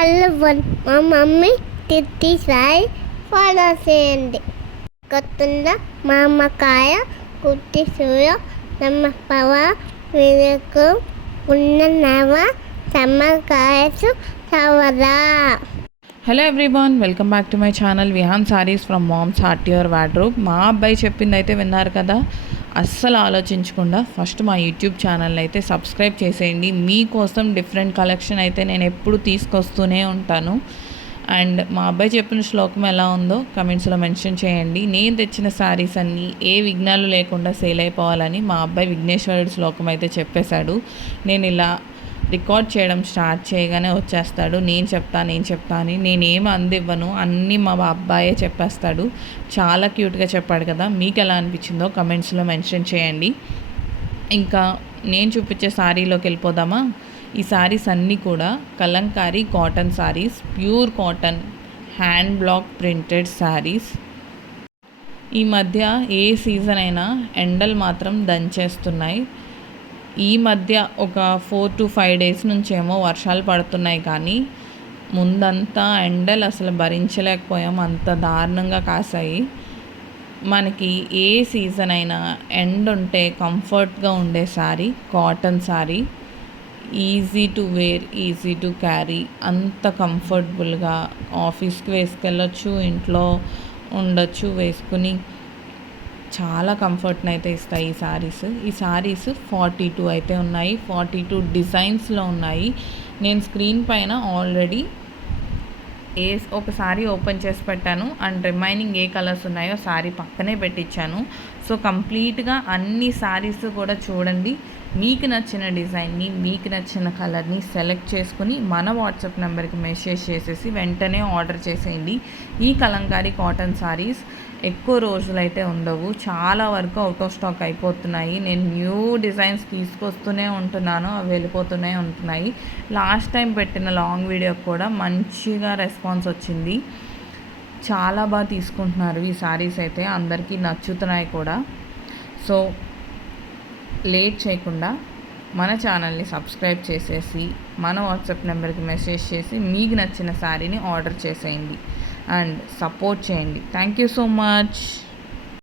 Hello one మా mummy తిట్టి Sai follow చేయండి. కొత్త మామకాయ కుట్టి సూయ నమ్మ పవ వినకు ఉన్న నవ సమ్మకాయసు సవదా. Hello everyone, welcome back to my channel Vihaan sarees from mom's heart your wardrobe. మా అబ్బాయి చెప్పింది అయితే విన్నారు కదా, అస్సలు ఆలోచించకుండా ఫస్ట్ మా యూట్యూబ్ ఛానల్ అయితే సబ్స్క్రైబ్ చేసేయండి. మీకోసం డిఫరెంట్ కలెక్షన్ అయితే నేను ఎప్పుడు తీసుకొస్తూనే ఉంటాను. అండ్ మా అబ్బాయి చెప్పిన శ్లోకం ఎలా ఉందో కమెంట్స్లో మెన్షన్ చేయండి. నేను తెచ్చిన శారీస్ అన్నీ ఏ విఘ్నాలు లేకుండా సేల్ అయిపోవాలని మా అబ్బాయి విఘ్నేశ్వరుడు శ్లోకం అయితే చెప్పేశాడు. నేను ఇలా రికార్డ్ చేయడం స్టార్ట్ చేయగానే వచ్చేస్తాడు, నేను చెప్తా అని. నేనేం అందివ్వను, అన్నీ మా అబ్బాయే చెప్పేస్తాడు. చాలా క్యూట్గా చెప్పాడు కదా, మీకు ఎలా అనిపించిందో కమెంట్స్లో మెన్షన్ చేయండి. ఇంకా నేను చూపించే శారీలోకి వెళ్ళిపోదామా. ఈ శారీస్ అన్నీ కూడా Kalamkari cotton saris, pure cotton hand block printed saris. ఈ మధ్య ఏ సీజన్ అయినా ఎండలు మాత్రం దంచేస్తున్నాయి. ఈ మధ్య ఒక 4 to 5 days నుంచేమో వర్షాలు పడుతున్నాయి, కానీ ముందంతా ఎండలు అసలు భరించలేకపోయాం, అంత దారుణంగా కాసాయి. మనకి ఏ సీజన్ అయినా ఎండ ఉంటే కంఫర్ట్గా ఉండే sari cotton sari. Easy to wear, easy to carry, అంత కంఫర్టబుల్గా ఆఫీస్కి వేసుకెళ్ళొచ్చు, ఇంట్లో ఉండొచ్చు వేసుకుని. చాలా కంఫర్ట్ని అయితే ఇస్తాయి ఈ శారీస్ 42 అయితే ఉన్నాయి. 42 డిజైన్స్లో ఉన్నాయి. నేను స్క్రీన్ పైన ఆల్రెడీ ఒక శారీ ఓపెన్ చేసి పెట్టాను, అండ్ రిమైనింగ్ ఏ కలర్స్ ఉన్నాయో శారీ పక్కనే పెట్టించాను. సో కంప్లీట్గా అన్ని శారీస్ కూడా చూడండి. మీకు నచ్చిన డిజైన్ని, మీకు నచ్చిన కలర్ని సెలెక్ట్ చేసుకుని మన వాట్సాప్ నెంబర్కి మెసేజ్ చేసేసి వెంటనే ఆర్డర్ చేసేయండి. ఈ కలంకారీ కాటన్ శారీస్ ఎక్కువ రోజులైతే ఉండవు, చాలా వరకు అవుట్ ఆఫ్ స్టాక్ అయిపోతున్నాయి. నేను న్యూ డిజైన్స్ తీసుకొస్తూనే ఉంటున్నాను, అవి వెళ్ళిపోతూనే ఉంటున్నాయి. లాస్ట్ టైం పెట్టిన లాంగ్ వీడియోకి కూడా మంచిగా రెస్పాన్స్ వచ్చింది. చాలా బాగా తీసుకుంటున్నారు ఈ శారీస్ అయితే, అందరికీ నచ్చుతున్నాయి కూడా. సో లేట్ చేయకుండా మన ఛానల్ని సబ్స్క్రైబ్ చేసేసి మన వాట్సాప్ నెంబర్కి మెసేజ్ చేసి మీకు నచ్చిన శారీని ఆర్డర్ చేసేయండి అండ్ సపోర్ట్ చేయండి. Thank you so much.